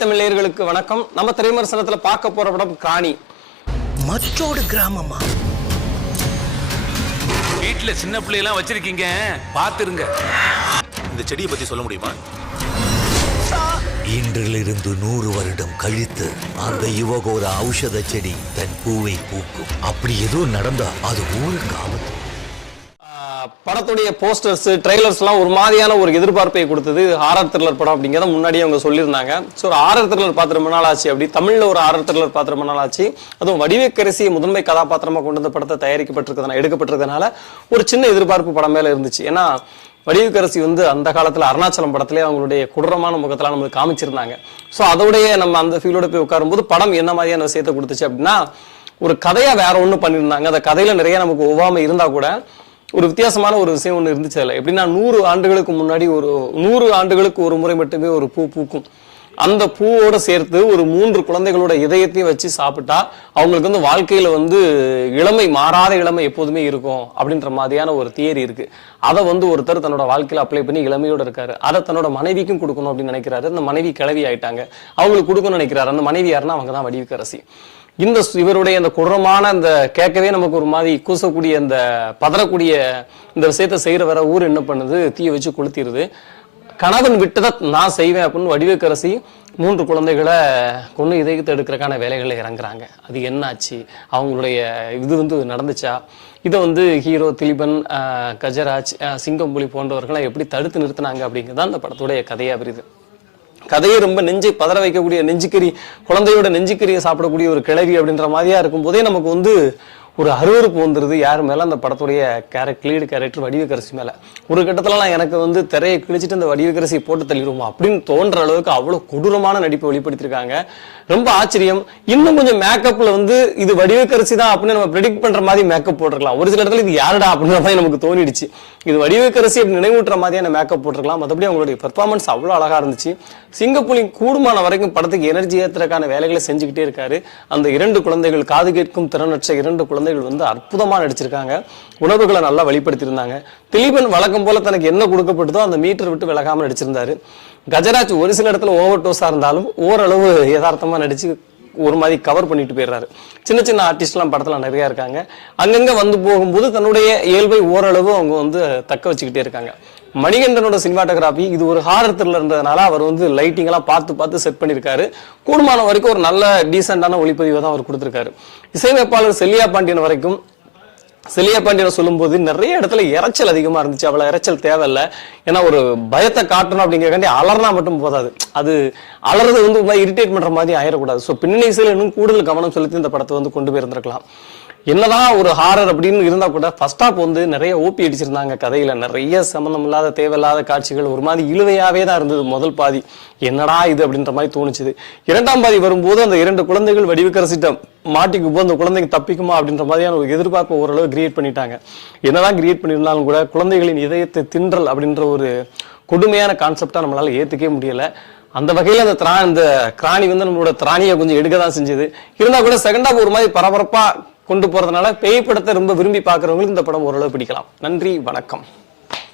தமிழர்களுக்கு வணக்கம். நம்ம திரைமரசனத்துல பார்க்க போற படம் கிராணி. மற்றோடு கிராமமா? வீட்டுல சின்ன பிள்ளையெல்லாம் வச்சிருக்கீங்க, பாத்துருங்க. இந்த செடியை பத்தி சொல்ல முடியுமா? இன்றிலிருந்து 100 வருடம் கழித்து அந்த யுவகோர ஔஷத செடி தன் பூவை பூக்கும். அப்படி எதுவும் நடந்தா அது ஊருக்கு ஆபத்து. படத்துடைய போஸ்டர்ஸ் ட்ரெய்லர்ஸ் எல்லாம் ஒரு மாதிரியான ஒரு எதிர்பார்ப்பை கொடுத்தது. ஹாரர் த்ரில்லர் படம் அப்படிங்கிறத முன்னாடியே அவங்க சொல்லியிருந்தாங்க. ஸோ ஒரு ஹாரர் த்ரில்லர் பார்த்து ரொம்ப நாள் ஆச்சு. அப்படி தமிழ்ல ஒரு ஹாரர் த்ரில்லர் பார்த்து ரொம்ப நாள் ஆச்சு. அதுவும் வடிவேக்கரசியை முதன்மை கதாபாத்திரமா கொண்டு வந்த படத்தை எடுக்கப்பட்டிருக்கிறதுனால ஒரு சின்ன எதிர்பார்ப்பு படம் மேல இருந்துச்சு. ஏன்னா வடிவேக்கரசி அந்த காலத்துல அருணாச்சலம் படத்திலே அவங்களுடைய கொடூரமான முகத்தெல்லாம் நம்மளுக்கு காமிச்சிருந்தாங்க. ஸோ அதோடய நம்ம அந்த ஃபீலோட போய் உட்காரும்போது படம் என்ன மாதிரியான விஷயத்தை கொடுத்துச்சு அப்படின்னா, ஒரு கதையா வேற ஒண்ணு பண்ணியிருந்தாங்க. அந்த கதையில நிறைய நமக்கு ஒவ்வாமை இருந்தா கூட ஒரு வித்தியாசமான ஒரு விஷயம் ஒண்ணு இருந்துச்சு. அதில் எப்படின்னா 100 ஆண்டுகளுக்கு முன்னாடி 100 ஆண்டுகளுக்கு ஒரு முறை மட்டுமே ஒரு பூ பூக்கும். அந்த பூவோட சேர்த்து ஒரு 3 குழந்தைகளோட இதயத்தையும் வச்சு சாப்பிட்டா அவங்களுக்கு வாழ்க்கையில இளமை, மாறாத இளமை எப்போதுமே இருக்கும் அப்படின்ற மாதிரியான ஒரு தியரி இருக்கு. அதை ஒருத்தர் தன்னோட வாழ்க்கையில அப்ளை பண்ணி இளமையோட இருக்காரு. அதை தன்னோட மனைவிக்கும் கொடுக்கணும் அப்படின்னு நினைக்கிறாரு. அந்த மனைவி கிளவி ஆயிட்டாங்க, அவங்களுக்கு கொடுக்கணும்னு நினைக்கிறாரு. அந்த மனைவி யாருன்னா அவங்க தான் வடிவேக்கரசி. இவருடைய அந்த கொடூரமான அந்த கேட்கவே நமக்கு ஒரு மாதிரி கூசக்கூடிய அந்த பதறக்கூடிய இந்த விஷயத்த செய்யற வர ஊர் என்ன பண்ணுது, தீயை வச்சு கொளுத்திடுது. கணவன் விட்டதை நான் செய்வேன் அப்படின்னு வடிவேக்கரசி 3 குழந்தைகளை கொண்டு இதயத்தை எடுக்கிறதுக்கான வேலைகளை இறங்குறாங்க. அது என்னாச்சு, அவங்களுடைய இது நடந்துச்சா, இதை ஹீரோ திலீபன், கஜராஜ், சிங்கம்புலி போன்றவர்களை எப்படி தடுத்து நிறுத்தினாங்க அப்படிங்கிறதான் அந்த படத்துடைய கதையா வருது. கதையை ரொம்ப நெஞ்சை பதற வைக்கக்கூடிய நெஞ்சுக்கறி, குழந்தையோட நெஞ்சுக்கறியை சாப்பிடக்கூடிய ஒரு கிழவி அப்படின்ற மாதிரியா இருக்கும் போதே நமக்கு ஒரு அருவருப்பு வந்துருது. யாரு மேல? அந்த படத்துடைய லீடு கேரக்டர் வடிவேக்கரசி மேல. ஒரு கட்டத்துலலாம் எனக்கு திரையை கிழிச்சிட்டு இந்த வடிவேக்கரசி போட்டு தள்ளிடுவோமா அப்படின்னு தோன்ற அளவுக்கு அவ்வளவு கொடூரமான நடிப்பை வெளிப்படுத்திருக்காங்க. ரொம்ப ஆச்சரியம். இன்னும் கொஞ்சம் மேக்கப்ல இது வடிவேக்கரசி தான் அப்படின்னு நம்ம ப்ரெடிக்ட் பண்ற மாதிரி மேக்கப் போட்டிருக்கலாம். ஒரு சில இடத்துல இது யாருடா அப்படின்ற மாதிரி நமக்கு தோணிடுச்சு. இது வடிவேக்கரசி அப்படி நினைவூட்டுற மாதிரியான மேக்கப் போட்டிருக்கலாம். மற்றபடி அவங்களுடைய பெர்ஃபார்மன்ஸ் அவ்வளவு அழகா இருந்துச்சு. சிங்கப்புலி கூடுமான வரைக்கும் படத்துக்கு எனர்ஜி ஏற்றுறதுக்கான வேலைகளை செஞ்சுக்கிட்டே இருக்காரு. அந்த 2 குழந்தைகள், காது கேட்கும் திறனற்ற 2 குழந்தைகள் அற்புதமா நடிச்சிருக்காங்க. உணர்வுகளை நல்லா வெளிப்படுத்தியிருந்தாங்க. திலீபன் வழக்கம் போல தனக்கு என்ன கொடுக்கப்பட்டதோ அந்த மீட்டர் விட்டு விலகாம நடிச்சிருந்தாரு. கஜராஜ் ஒரு சில இடத்துல ஓவர் டோஸா இருந்தாலும் ஓரளவு யதார்த்தமா நடிச்சு ஒரு மாதிரி கவர் பண்ணிட்டு போயிடுறாரு. சின்ன சின்ன ஆர்டிஸ்ட் எல்லாம் படத்துல நிறைய இருக்காங்க. அங்கங்க போகும்போது தன்னுடைய இயல்பை ஓரளவு அவங்க தக்க வச்சுக்கிட்டே இருக்காங்க. மணிகண்டனோட சினிமாட்டோகிராஃபி இது ஒரு ஹாரர் த்ரில்லர் இருந்ததுனால அவர் லைட்டிங் எல்லாம் பார்த்து செட் பண்ணிருக்காரு. கூடுமான வரைக்கும் ஒரு நல்ல டீசென்டான ஒளிப்பதிவை தான் அவர் கொடுத்திருக்காரு. இசையமைப்பாளர் செல்லியா பாண்டியனை சொல்லும் போது நிறைய இடத்துல இறைச்சல் அதிகமா இருந்துச்சு. அவ்வளவு இறைச்சல் தேவையில்லை. ஏன்னா ஒரு பயத்தை காட்டணும் அப்படிங்கிறக்காண்டி அலர்னா மட்டும் போதாது. அது அலறது இரிட்டேட் பண்ற மாதிரி ஆயிடக்கூடாது. ஸோ பின்னணி இசையில இன்னும் கூடுதல் கவனம் செலுத்தி இந்த படத்தை கொண்டு போயிருந்திருக்கலாம். என்னதான் ஒரு ஹாரர் அப்படின்னு இருந்தா கூட ஃபர்ஸ்ட் ஹாப் நிறைய ஓபி அடிச்சிருந்தாங்க. கதையில நிறைய சம்பந்தம் இல்லாத தேவையில்லாத காட்சிகள், ஒரு மாதிரி இழுவையாவே தான் இருந்தது. முதல் பாதி என்னடா இது அப்படின்ற மாதிரி தோணுச்சுது. 2ஆம் பாதி வரும்போது அந்த 2 குழந்தைகள் வடிவேக்கரசிட்ட மாட்டிக்கு போது அந்த குழந்தைங்க தப்பிக்குமா அப்படின்ற மாதிரியான ஒரு எதிர்பார்ப்பு ஓரளவு கிரியேட் பண்ணிட்டாங்க. என்னதான் கிரியேட் பண்ணியிருந்தாலும் கூட குழந்தைகளின் இதயத்தை தின்றல் அப்படின்ற ஒரு கொடுமையான கான்செப்டா நம்மளால ஏத்துக்கவே முடியல. அந்த வகையில அந்த கிராணி நம்மளோட திராணியை கொஞ்சம் எடுக்கதான் செஞ்சது. இருந்தா கூட செகண்ட் ஹாப் ஒரு மாதிரி பரபரப்பா கொண்டு போறதுனால பேய் படத்தை ரொம்ப விரும்பி பாக்குறவங்களுக்கு இந்த படம் ஓரளவு பிடிக்கலாம். நன்றி, வணக்கம்.